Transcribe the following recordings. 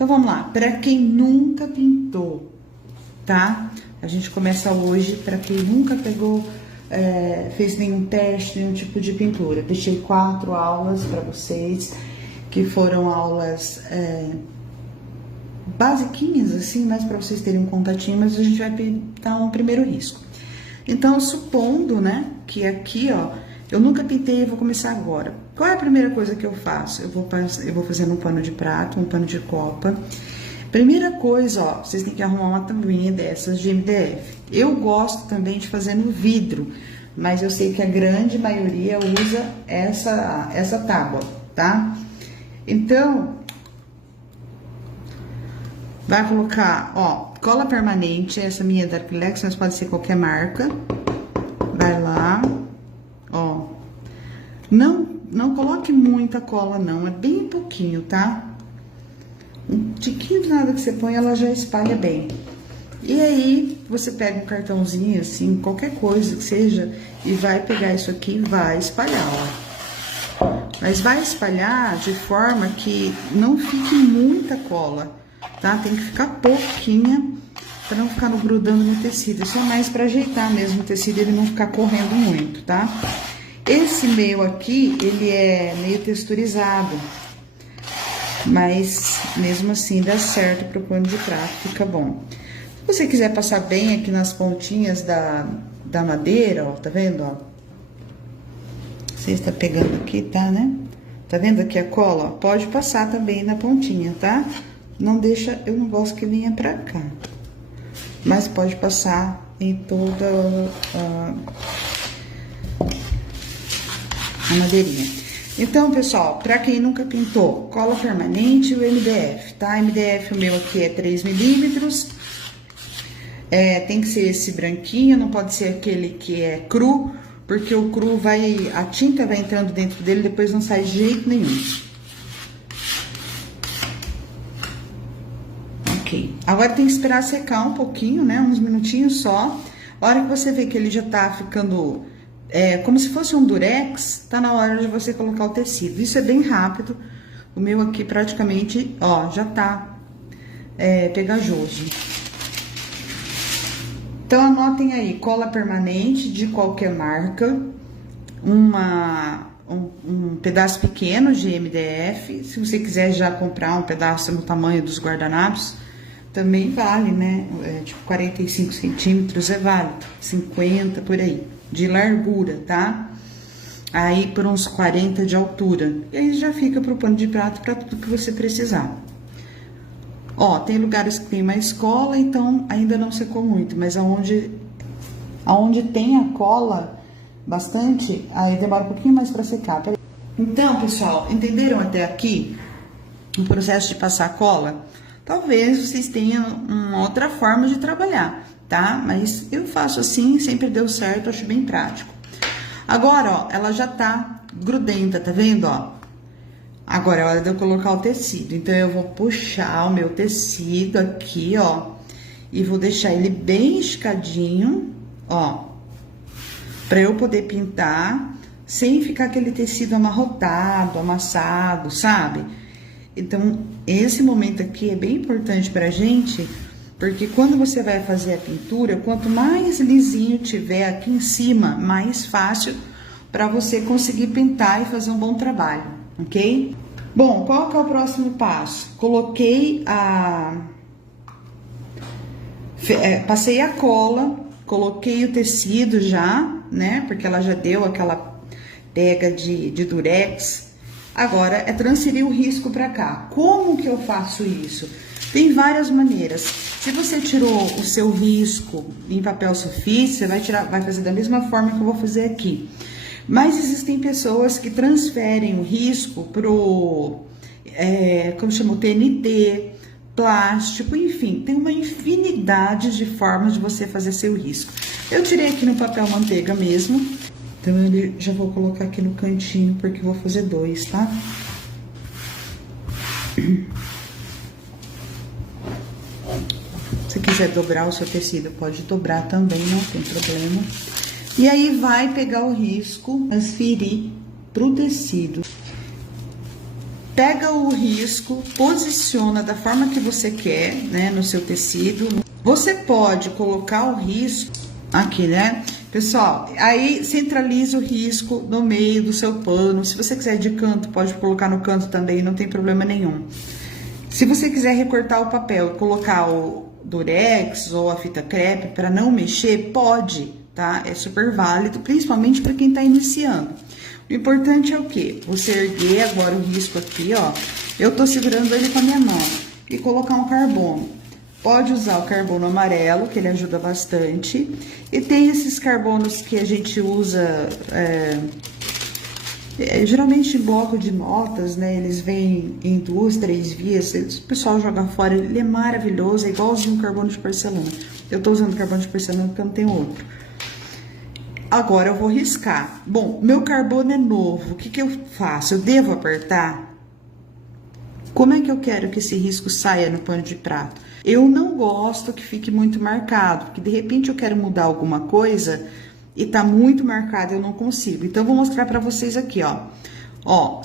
Então, vamos lá. Para quem nunca pintou, tá? A gente começa hoje, para quem nunca pegou, fez nenhum teste, nenhum tipo de pintura. Deixei 4 aulas para vocês, que foram aulas basiquinhas, assim, mas para vocês terem um contatinho, mas a gente vai pintar um primeiro risco. Então, supondo, né, que aqui, ó, eu nunca pintei e vou começar agora. Qual é a primeira coisa que eu faço? Eu vou fazendo um pano de prato, um pano de copa. Primeira coisa, ó, vocês têm que arrumar uma tabuinha dessas de MDF. Eu gosto também de fazer no vidro, mas eu sei que a grande maioria usa essa tábua, tá? Então, vai colocar, ó, cola permanente, essa minha é da Arquilex, mas pode ser qualquer marca. Vai lá, ó. Não coloque muita cola, não, é bem pouquinho, tá? Um tiquinho de nada que você põe, ela já espalha bem. E aí, você pega um cartãozinho, assim, qualquer coisa que seja, e vai pegar isso aqui e vai espalhar, ó. Mas vai espalhar de forma que não fique muita cola, tá? Tem que ficar pouquinha, pra não ficar grudando no tecido. Isso é mais pra ajeitar mesmo o tecido, ele não ficar correndo muito, tá? Esse meu aqui, ele é meio texturizado, mas mesmo assim dá certo pro pano de prato, fica bom. Se você quiser passar bem aqui nas pontinhas da madeira, ó, tá vendo, ó? Você está pegando aqui, tá, né? Tá vendo aqui a cola? Ó, pode passar também na pontinha, tá? Não deixa, eu não gosto que venha pra cá. Mas pode passar em toda a madeirinha. Então, pessoal, pra quem nunca pintou, cola permanente e o MDF, tá? MDF, o meu aqui é 3 milímetros. Tem que ser esse branquinho, não pode ser aquele que é cru, porque o cru a tinta vai entrando dentro dele, depois não sai de jeito nenhum. Ok. Agora tem que esperar secar um pouquinho, né? Uns minutinhos só. A hora que você vê que ele já tá ficando como se fosse um durex, tá na hora de você colocar o tecido. Isso é bem rápido. O meu aqui praticamente, ó, já tá pegajoso. Então, anotem aí, cola permanente de qualquer marca, um pedaço pequeno de MDF. Se você quiser já comprar um pedaço no tamanho dos guardanapos, também vale, né? Tipo 45 centímetros é válido, 50 por aí, de largura, tá? Aí por uns 40 de altura. E aí já fica pro pano de prato para tudo que você precisar. Ó, tem lugares que tem mais cola, então ainda não secou muito, mas aonde tem a cola bastante, aí demora um pouquinho mais para secar. Então, pessoal, entenderam até aqui o processo de passar cola? Talvez vocês tenham uma outra forma de trabalhar, tá? Mas eu faço assim, sempre deu certo, acho bem prático. Agora, ó, ela já tá grudenta, tá vendo, ó? Agora é hora de eu colocar o tecido. Então, eu vou puxar o meu tecido aqui, ó, e vou deixar ele bem esticadinho, ó, pra eu poder pintar sem ficar aquele tecido amarrotado, amassado, sabe? Então, esse momento aqui é bem importante pra gente, porque quando você vai fazer a pintura, quanto mais lisinho tiver aqui em cima, mais fácil pra você conseguir pintar e fazer um bom trabalho, ok? Bom, qual que é o próximo passo? Coloquei passei a cola, coloquei o tecido já, né? Porque ela já deu aquela pega de durex. Agora, é transferir o risco pra cá. Como que eu faço isso? Tem várias maneiras. Se você tirou o seu risco em papel sulfite, você vai fazer da mesma forma que eu vou fazer aqui. Mas existem pessoas que transferem o risco pro, como chama, TNT, plástico, enfim, tem uma infinidade de formas de você fazer seu risco. Eu tirei aqui no papel manteiga mesmo, então eu já vou colocar aqui no cantinho, porque eu vou fazer 2, tá? Se quiser dobrar o seu tecido, pode dobrar também, não tem problema. E aí, vai pegar o risco, transferir pro tecido. Pega o risco, posiciona da forma que você quer, né, no seu tecido. Você pode colocar o risco aqui, né? Pessoal, aí centraliza o risco no meio do seu pano. Se você quiser de canto, pode colocar no canto também, não tem problema nenhum. Se você quiser recortar o papel e colocar o durex ou a fita crepe para não mexer, pode, tá? É super válido, principalmente para quem tá iniciando. O importante é o quê? Você erguer agora o risco aqui, ó. Eu tô segurando ele com a minha mão e colocar um carbono. Pode usar o carbono amarelo, que ele ajuda bastante. E tem esses carbonos que a gente usa, geralmente em bloco de notas, né? Eles vêm em 2, 3 vias. O pessoal joga fora, ele é maravilhoso, é igualzinho o carbono de porcelana. Eu tô usando carbono de porcelana porque eu não tenho outro. Agora eu vou riscar. Bom, meu carbono é novo, o que que eu faço? Eu devo apertar? Como é que eu quero que esse risco saia no pano de prato? Eu não gosto que fique muito marcado, porque de repente eu quero mudar alguma coisa e tá muito marcado, eu não consigo. Então, eu vou mostrar pra vocês aqui, ó. Ó,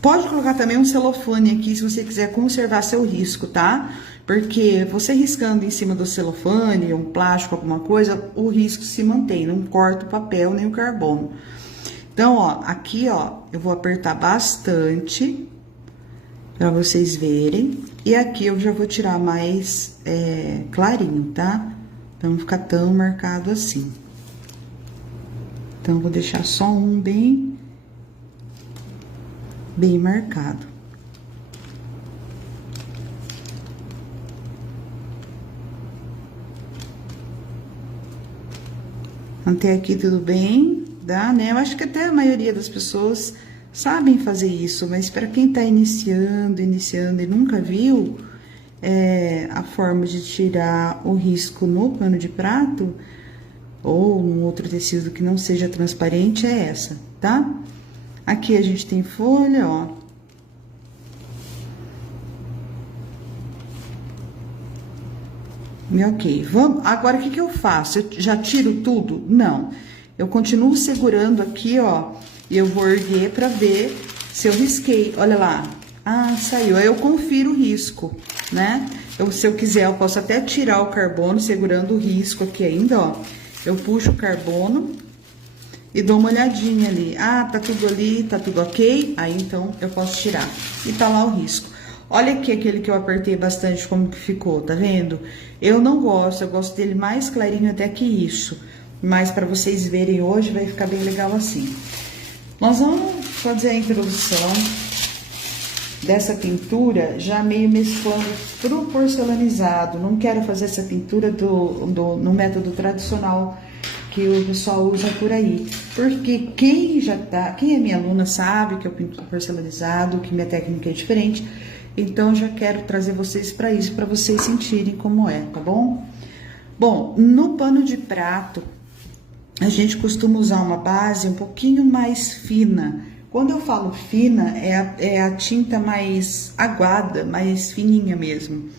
pode colocar também um celofane aqui, se você quiser conservar seu risco, tá? Porque você riscando em cima do celofane, um plástico, alguma coisa, o risco se mantém, não corta o papel nem o carbono. Então, ó, aqui, ó, eu vou apertar bastante pra vocês verem. E aqui eu já vou tirar mais clarinho, tá? Pra não ficar tão marcado assim. Então, eu vou deixar só um bem marcado. Até aqui tudo bem, dá, né? Eu acho que até a maioria das pessoas sabem fazer isso, mas para quem tá iniciando e nunca viu a forma de tirar o risco no pano de prato ou num outro tecido que não seja transparente, é essa, tá? Aqui a gente tem folha, ó. Ok, vamos, agora o que que eu faço? Eu já tiro tudo? Não, eu continuo segurando aqui, ó, e eu vou erguer pra ver se eu risquei, olha lá, ah, saiu, aí eu confiro o risco, né? Se eu quiser, eu posso até tirar o carbono segurando o risco aqui ainda, ó, eu puxo o carbono e dou uma olhadinha ali, ah, tá tudo ali, tá tudo ok, aí então eu posso tirar, e tá lá o risco. Olha aqui aquele que eu apertei bastante, como que ficou, tá vendo? Eu não gosto, eu gosto dele mais clarinho até que isso. Mas para vocês verem hoje, vai ficar bem legal assim. Nós vamos fazer a introdução dessa pintura já meio mesclando pro porcelanizado. Não quero fazer essa pintura no método tradicional que o pessoal usa por aí. Porque quem é minha aluna sabe que eu pinto porcelanizado, que minha técnica é diferente. Então, eu já quero trazer vocês para isso, para vocês sentirem como é, tá bom? Bom, no pano de prato, a gente costuma usar uma base um pouquinho mais fina. Quando eu falo fina, é a tinta mais aguada, mais fininha mesmo.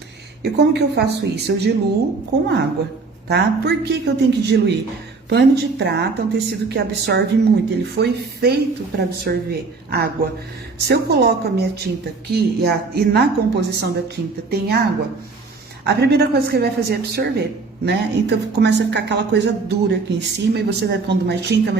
E como que eu faço isso? Eu diluo com água, tá? Por que que eu tenho que diluir? Pano de prata é um tecido que absorve muito, ele foi feito para absorver água. Se eu coloco a minha tinta aqui e na composição da tinta tem água, a primeira coisa que ele vai fazer é absorver, né? Então começa a ficar aquela coisa dura aqui em cima e você vai pondo mais tinta,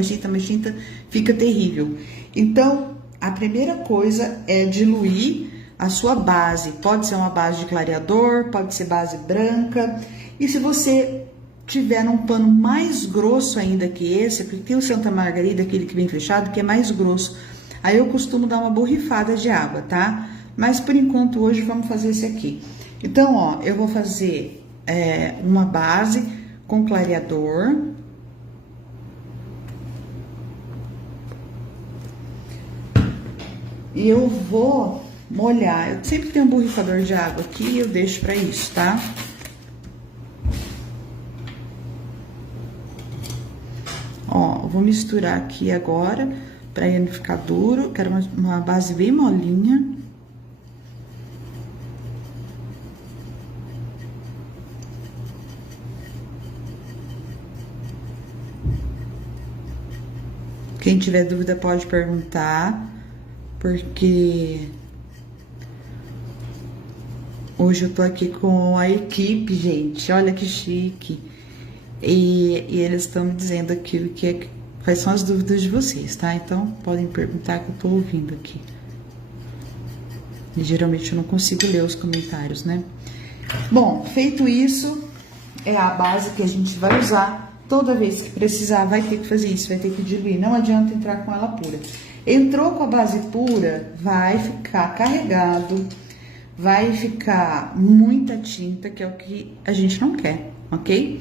fica terrível. Então, a primeira coisa é diluir a sua base. Pode ser uma base de clareador, pode ser base branca. E se você tiver um pano mais grosso ainda que esse, porque tem o Santa Margarida, aquele que vem fechado, que é mais grosso. Aí eu costumo dar uma borrifada de água, tá? Mas por enquanto hoje vamos fazer esse aqui. Então, ó, eu vou fazer uma base com clareador. E eu vou molhar. Eu sempre tenho um borrifador de água aqui e eu deixo pra isso, tá? Ó, eu vou misturar aqui agora, pra ele não ficar duro. Quero uma base bem molinha. Quem tiver dúvida pode perguntar, porque Hoje eu tô aqui com a equipe, gente, olha que chique. E eles estão me dizendo aqui quais são as dúvidas de vocês, tá? Então, podem perguntar que eu tô ouvindo aqui. E, geralmente eu não consigo ler os comentários, né? Bom, feito isso, é a base que a gente vai usar. Toda vez que precisar, vai ter que fazer isso, vai ter que diluir. Não adianta entrar com ela pura. Entrou com a base pura, vai ficar carregado, vai ficar muita tinta, que é o que a gente não quer, ok?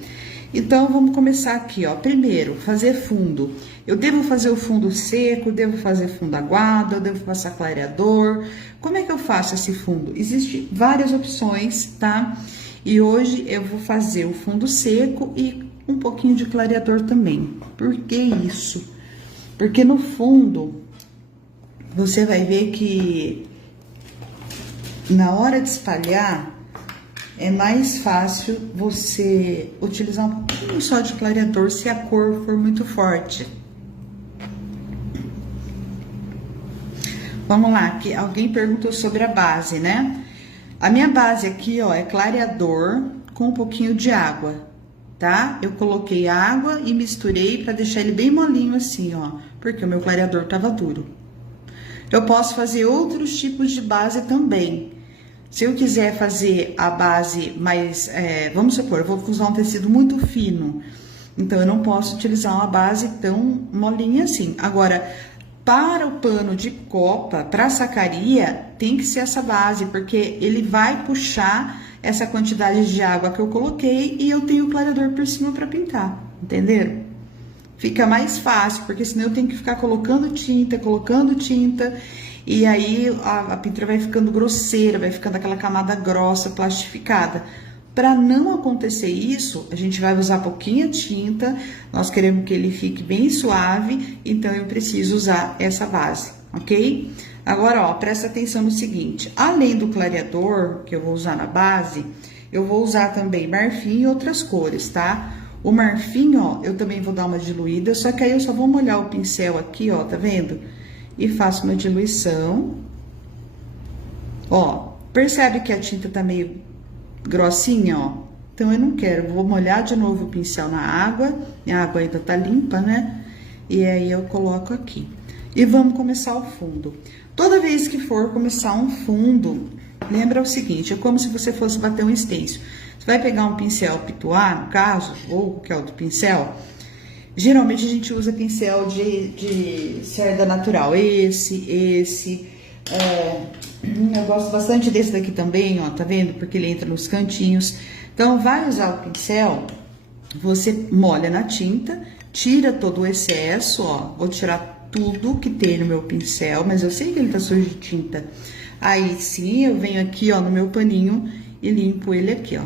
Então, vamos começar aqui, ó. Primeiro, fazer fundo. Eu devo fazer o fundo seco, devo fazer fundo aguado, eu devo passar clareador. Como é que eu faço esse fundo? Existem várias opções, tá? E hoje eu vou fazer o fundo seco e um pouquinho de clareador também. Por que isso? Porque no fundo, você vai ver que na hora de espalhar, é mais fácil você utilizar um pouquinho só de clareador se a cor for muito forte. Vamos lá, que alguém perguntou sobre a base, né? A minha base aqui, ó, é clareador com um pouquinho de água, tá? Eu coloquei água e misturei para deixar ele bem molinho assim, ó, porque o meu clareador tava duro. Eu posso fazer outros tipos de base também. Se eu quiser fazer a base mais, vamos supor, eu vou usar um tecido muito fino, então eu não posso utilizar uma base tão molinha assim. Agora, para o pano de copa, para sacaria, tem que ser essa base, porque ele vai puxar essa quantidade de água que eu coloquei e eu tenho o clareador por cima para pintar, entenderam? Fica mais fácil, porque senão eu tenho que ficar colocando tinta, e aí a pintura vai ficando grosseira, vai ficando aquela camada grossa, plastificada. Para não acontecer isso, a gente vai usar pouquinha tinta, nós queremos que ele fique bem suave, então eu preciso usar essa base, ok? Agora, ó, presta atenção no seguinte, além do clareador que eu vou usar na base, eu vou usar também marfim e outras cores, tá? O marfim, ó, eu também vou dar uma diluída, só que aí eu só vou molhar o pincel aqui, ó, tá vendo? E faço uma diluição. Ó, percebe que a tinta tá meio grossinha, ó? Então, eu não quero, vou molhar de novo o pincel na água, a água ainda tá limpa, né? E aí, eu coloco aqui. E vamos começar o fundo. Toda vez que for começar um fundo, lembra o seguinte, é como se você fosse bater um stencil. Você vai pegar um pincel pituá, no caso, ou qualquer outro pincel. Geralmente, a gente usa pincel de cerda natural. Esse. Eu gosto bastante desse daqui também, ó, tá vendo? Porque ele entra nos cantinhos. Então, vai usar o pincel, você molha na tinta, tira todo o excesso, ó. Vou tirar tudo que tem no meu pincel, mas eu sei que ele tá sujo de tinta. Aí, sim, eu venho aqui, ó, no meu paninho e limpo ele aqui, ó.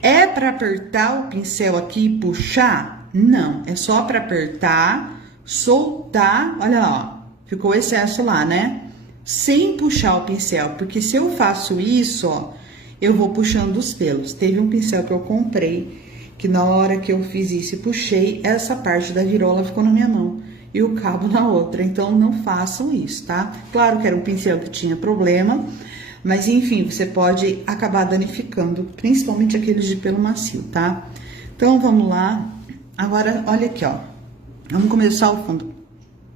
É pra apertar o pincel aqui e puxar? Não, é só para apertar, soltar, olha lá, ó, ficou o excesso lá, né? Sem puxar o pincel, porque se eu faço isso, ó, eu vou puxando os pelos. Teve um pincel que eu comprei, que na hora que eu fiz isso e puxei, essa parte da virola ficou na minha mão e o cabo na outra, então não façam isso, tá? Claro que era um pincel que tinha problema, mas enfim, você pode acabar danificando, principalmente aqueles de pelo macio, tá? Então, vamos lá. Agora, olha aqui, ó. Vamos começar o fundo.